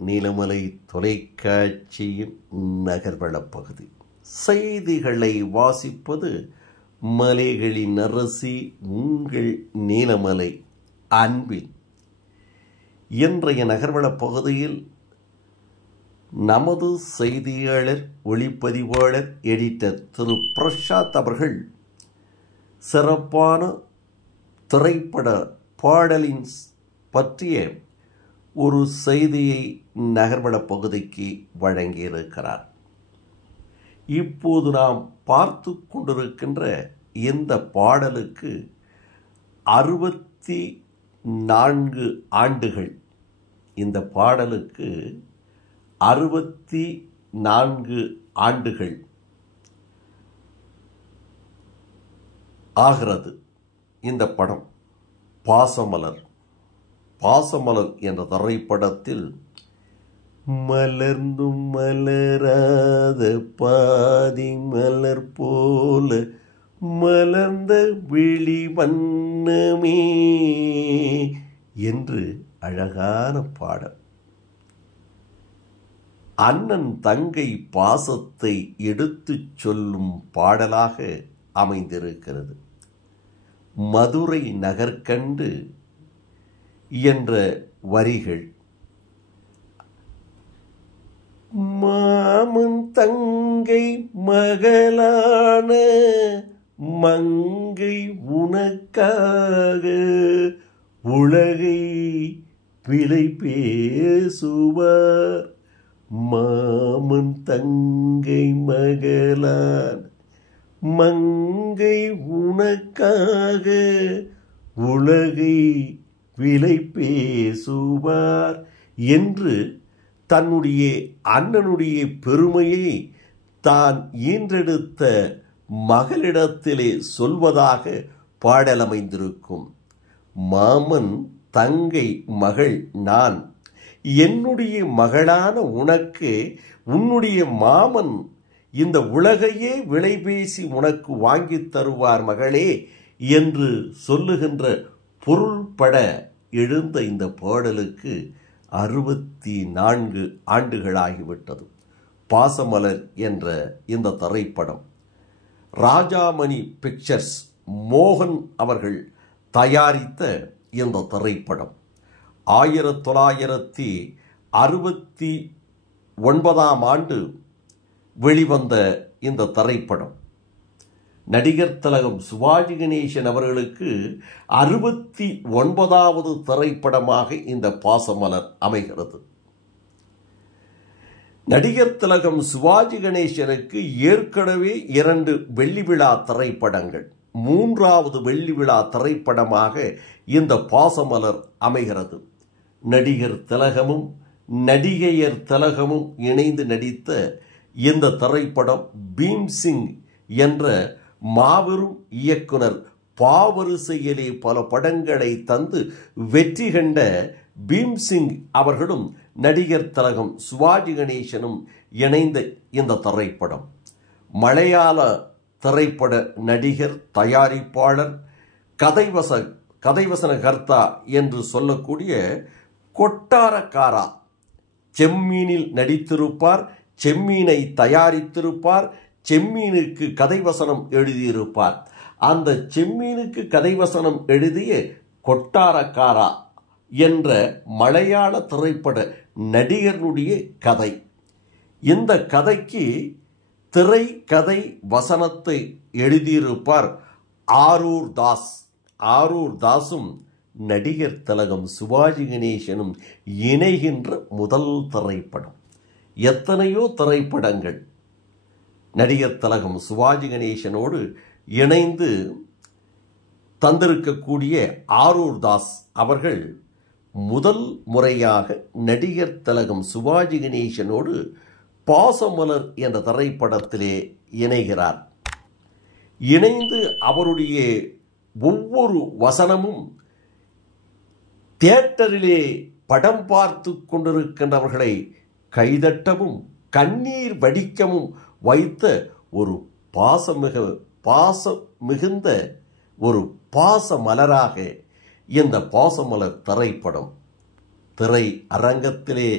நீலமலை தொலைக்காட்சியின் நகர்வளப் பகுதி. செய்திகளை வாசிப்பது மலைகளின் அரசி உங்கள் நீலமலை அன்பில். இன்றைய நகர்வளப் பகுதியில் நமது செய்தியாளர், ஒளிப்பதிவாளர், எடிட்டர் திரு பிரசாத் அவர்கள் சிறப்பான திரைப்பட பாடலின் பற்றிய ஒரு செய்தியை நகர்வளப் பகுதிக்கு வழங்கியிருக்கிறார். இப்போது நாம் பார்த்து கொண்டிருக்கின்ற இந்த பாடலுக்கு 64 ஆண்டுகள். இந்த பாடலுக்கு 64 ஆண்டுகள் ஆகிறது. இந்த படம் பாசமலர். பாசமலர் என்ற திரைப்படத்தில் மலர்ந்தும் மலராத பாதி மலர் போல மலர்ந்த விழி வண்ணமே என்று அழகான பாடல். அண்ணன் தங்கை பாசத்தை எடுத்துச் சொல்லும் பாடலாக அமைந்திருக்கிறது. மதுரை நகர்கண்டு என்ற வரிகள், மாமன் தங்கை மகளான மங்கை உனக்காக உலகை விலை பேசுவார். மாமன் தங்கை மகளான மங்கை உனக்காக உலகை விலை பேசுவார் என்று தன்னுடைய அண்ணனுடைய பெருமையை தான் ஈன்றெடுத்த மகளிடத்திலே சொல்வதாக பாடல் அமைந்திருக்கும். மாமன் தங்கை மகள் நான், என்னுடைய மகளான உனக்கு உன்னுடைய மாமன் இந்த உலகையே விலை பேசி உனக்கு வாங்கி தருவார் மகளே என்று சொல்லுகின்ற பொருள்பட எழுந்த இந்த பாடலுக்கு 64 ஆண்டுகளாகிவிட்டது. பாசமலர் என்ற இந்த திரைப்படம் ராஜாமணி பிக்சர்ஸ் மோகன் அவர்கள் தயாரித்த இந்த திரைப்படம் 1969 ஆண்டு வெளிவந்த இந்த திரைப்படம் நடிகர் திலகம் சிவாஜி கணேசன் அவர்களுக்கு 69வது திரைப்படமாக இந்த பாசமலர் அமைகிறது. நடிகர் திலகம் சிவாஜி கணேசனுக்கு ஏற்கனவே 2 வெள்ளி விழா திரைப்படங்கள், 3வது வெள்ளி விழா திரைப்படமாக இந்த பாசமலர் அமைகிறது. நடிகர் திலகமும் நடிகையர் திலகமும் இணைந்து நடித்த இந்த திரைப்படம் பீம்சிங் என்ற மாபெரும் இயக்குனர் பாவரிசையிலே பல படங்களை தந்து வெற்றி கண்ட பீம்சிங் அவர்களும் நடிகர் திலகம் சிவாஜி கணேசனும் இணைந்த இந்த திரைப்படம் மலையாள திரைப்பட நடிகர், தயாரிப்பாளர், கதைவசனகர்த்தா என்று சொல்லக்கூடிய கொட்டாரக்காரா செம்மீனில் நடித்திருப்பார், செம்மீனை தயாரித்திருப்பார், செம்மீனுக்கு கதைவசனம் எழுதியிருப்பார். அந்த செம்மீனுக்கு கதைவசனம் எழுதிய கொட்டாரக்காரா என்ற மலையாள திரைப்பட நடிகருடைய கதை. இந்த கதைக்கு திரைக்கதை வசனத்தை எழுதியிருப்பார் ஆரூர் தாஸ். ஆரூர் தாஸும் நடிகர் திலகம் சிவாஜி கணேசனும் இணைகின்ற முதல் திரைப்படம். எத்தனையோ திரைப்படங்கள் நடிகர் திலகம் சிவாஜி கணேசனோடு இணைந்து தந்திருக்கக்கூடிய ஆரூர் தாஸ் அவர்கள் முதல் முறையாக நடிகர் திலகம் சிவாஜி கணேசனோடு பாசமலர் என்ற திரைப்படத்திலே இணைகிறார். இணைந்து அவருடைய ஒவ்வொரு வசனமும் தியேட்டரிலே படம் பார்த்து கொண்டிருக்கின்றவர்களை கைதட்டவும் கண்ணீர் வடிக்கவும் வைத்த ஒரு பாசம் மிகுந்த ஒரு பாச மலராக இந்த பாசமலர் திரைப்படம் திரை அரங்கத்திலே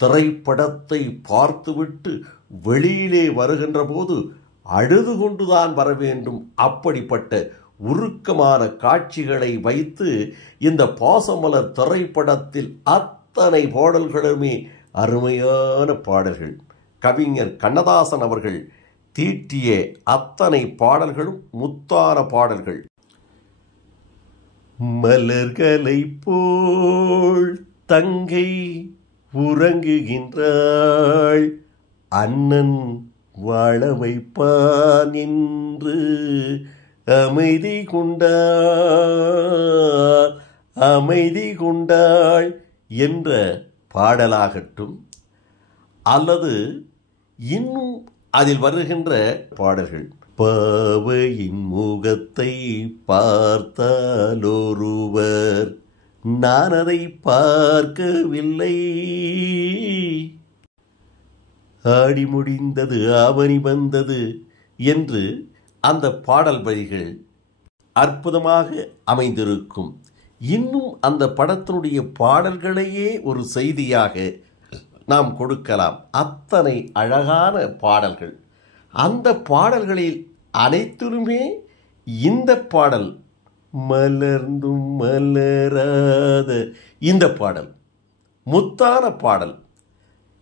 திரைப்படத்தை பார்த்துவிட்டு வெளியிலே வருகின்ற போது அழுது கொண்டுதான் வர வேண்டும். அப்படிப்பட்ட உருக்கமான காட்சிகளை வைத்து இந்த பாசமலர் திரைப்படத்தில் அத்தனை பாடல்களுமே அருமையான பாடல்கள். கவிஞர் கண்ணதாசன் அவர்கள் தீட்டிய அத்தனை பாடல்களும் முத்தான பாடல்கள். மலர்களை போல் தங்கை உறங்குகின்றாள், அண்ணன் வாழ வைப்பான் என்று அமைதி கொண்டாள் என்ற பாடலாகட்டும், அல்லது இன்னும் அதில் வருகின்ற பாடல்கள். பாவையின் முகத்தை பார்த்தாலொருவர், நான் அதை பார்க்கவில்லை, ஆடி முடிந்தது ஆவணி வந்தது என்று அந்த பாடல் வரிகள் அற்புதமாக அமைந்திருக்கும். இன்னும் அந்த படத்தினுடைய பாடல்களையே ஒரு செய்தியாக நாம் கொடுக்கலாம். அத்தனை அழகான பாடல்கள். அந்த பாடல்களில் அனைத்திலுமே இந்த பாடல் மலர்ந்தும் மலராத இந்த பாடல் முத்தான பாடல்.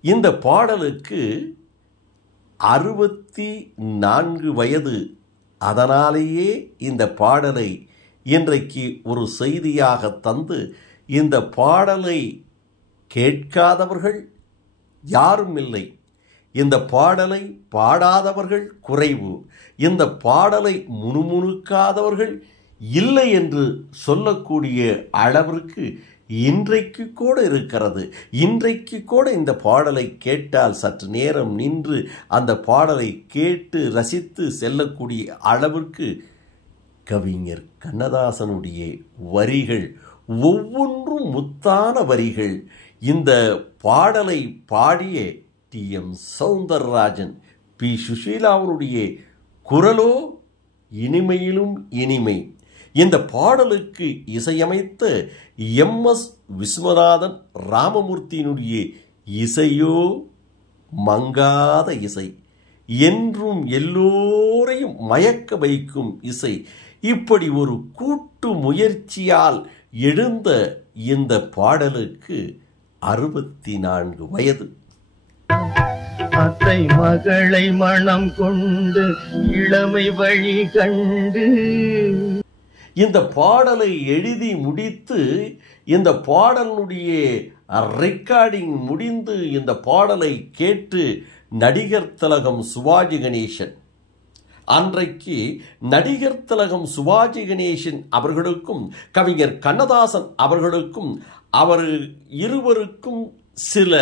இந்த பாடலுக்கு 64 வயது. அதனாலேயே இந்த பாடலை இன்றைக்கு ஒரு செய்தியாக தந்து, இந்த பாடலை கேட்காதவர்கள் யாரும் இல்லை, இந்த பாடலை பாடாதவர்கள் குறைவு, இந்த பாடலை முணுமுணுக்காதவர்கள் இல்லை என்று சொல்லக்கூடிய அளவிற்கு இன்றைக்கு கூட இருக்கிறது. இன்றைக்கு கூட இந்த பாடலை கேட்டால் சற்று நேரம் நின்று அந்த பாடலை கேட்டு ரசித்து செல்லக்கூடிய அளவிற்கு கவிஞர் கண்ணதாசனுடைய வரிகள் ஒவ்வொன்றும் முத்தான வரிகள். இந்த பாடலை பாடிய டி.எம். சௌந்தரராஜன், பி. சுஷீலாவுடைய குரலோ இனிமையிலும் இனிமை. இந்த பாடலுக்கு இசையமைத்த எம்.எஸ். விஸ்வநாதன் ராமமூர்த்தியினுடைய இசையோ மங்காத இசை, என்றும் எல்லோரையும் மயக்க வைக்கும் இசை. இப்படி ஒரு கூட்டு முயற்சியால் எழுந்த இந்த பாடலுக்கு 64 வயது. அத்தை மகளை மனம் கொண்டு இளமை வழி கண்டு இந்த பாடலை எழுதி முடித்து, இந்த பாடலுடைய ரெக்கார்டிங் முடிந்து, இந்த பாடலை கேட்டு நடிகர் திலகம் சிவாஜி கணேசன், அன்றைக்கு நடிகர் திலகம் சிவாஜி கணேசன் அவர்களுக்கும் கவிஞர் கண்ணதாசன் அவர்களுக்கும் அவர் இருவருக்கும் சில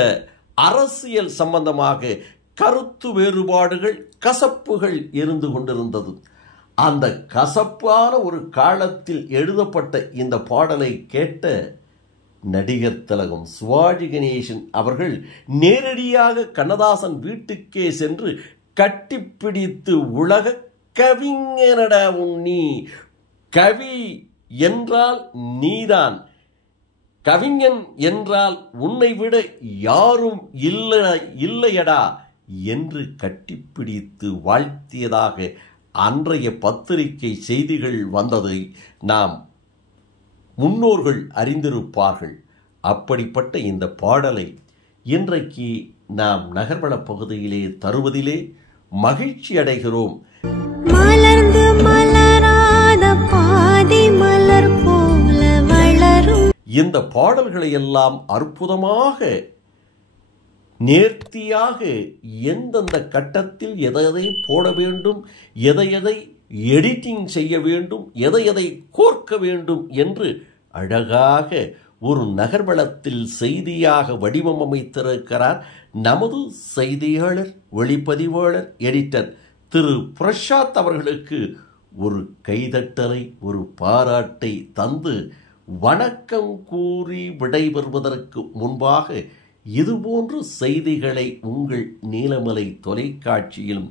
அரசியல் சம்பந்தமாக கருத்து வேறுபாடுகள், கசப்புகள் இருந்து கொண்டிருந்தது. அந்த கசப்பான ஒரு காலத்தில் எழுதப்பட்ட இந்த பாடலை கேட்ட நடிகர் திலகம் சிவாஜி கணேசன் அவர்கள் நேரடியாக கண்ணதாசன் வீட்டுக்கே சென்று கட்டிப்பிடித்து, உலக கவிஞனடா நீ, கவி என்றால் நீதான், கவிஞன் என்றால் உன்னை விட யாரும் இல்லையடா என்று கட்டிப்பிடித்து வாழ்த்தியதாக அன்றைய பத்திரிகை செய்திகள் வந்ததை நாம் முன்னோர்கள் அறிந்திருப்பார்கள். அப்படிப்பட்ட இந்த பாடலை இன்றைக்கு நாம் நகர்வள பகுதியிலே தருவதிலே மகிழ்ச்சி அடைகிறோம். மலர்ந்து மலராத பாதி மலர் போல வளரும். இந்த பாடல்களை எல்லாம் அற்புதமாக நேர்த்தியாக எந்தெந்த கட்டத்தில் எதை போட வேண்டும், எதை எடிட்டிங் செய்ய வேண்டும், எதை கோர்க்க வேண்டும் என்று அழகாக ஒரு நகர்வளத்தில் செய்தியாக வடிவம் அமைத்திருக்கிறார் நமது செய்தியாளர், ஒளிப்பதிவாளர், எடிட்டர் திரு பிரசாத் அவர்களுக்கு ஒரு கைதட்டலை, ஒரு பாராட்டை தந்து வணக்கம் கூறி விடைபெறுவதற்கு முன்பாக இதுபோன்ற செய்திகளை உங்கள் நீலமலை தொலைக்காட்சியிலும்,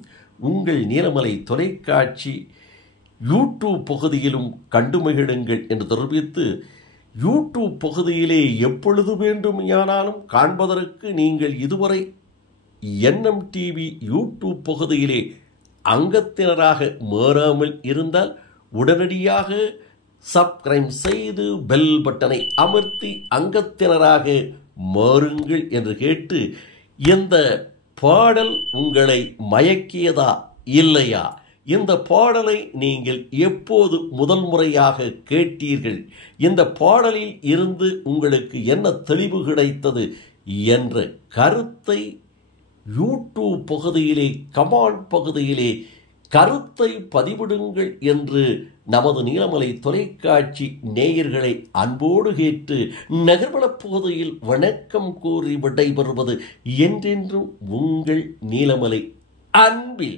உங்கள் நீலமலை தொலைக்காட்சி யூடியூப் பகுதியிலும் கண்டு மகிழுங்கள் என்று தெரிவித்து, யூடியூப் பகுதியிலே எப்பொழுது வேண்டுமானாலும் காண்பதற்கு நீங்கள் இதுவரை என்எம் டிவி யூடியூப் பகுதியிலே அங்கத்தினராக மாறாமல் இருந்தால் உடனடியாக சப்ஸ்கிரைப் செய்து பெல் பட்டனை அமர்த்தி அங்கத்தினராக மாறுங்கள் என்று கேட்டு, இந்த பாடல் உங்களை மயக்கியதா இல்லையா? இந்த பாடலை நீங்கள் எப்போது முதல் முறையாக கேட்டீர்கள்? இந்த பாடலில் இருந்து உங்களுக்கு என்ன தெளிவு கிடைத்தது என்ற கருத்தை யூடியூப் பகுதியிலே கமெண்ட் பகுதியிலே கருத்தை பதிவிடுங்கள் என்று நமது நீலமலை தொலைக்காட்சி நேயர்களை அன்போடு கேட்டு நகர்வளப் பகுதியில் வணக்கம் கூறி விடைபெறுவது என்றென்றும் உங்கள் நீலமலை அன்பில்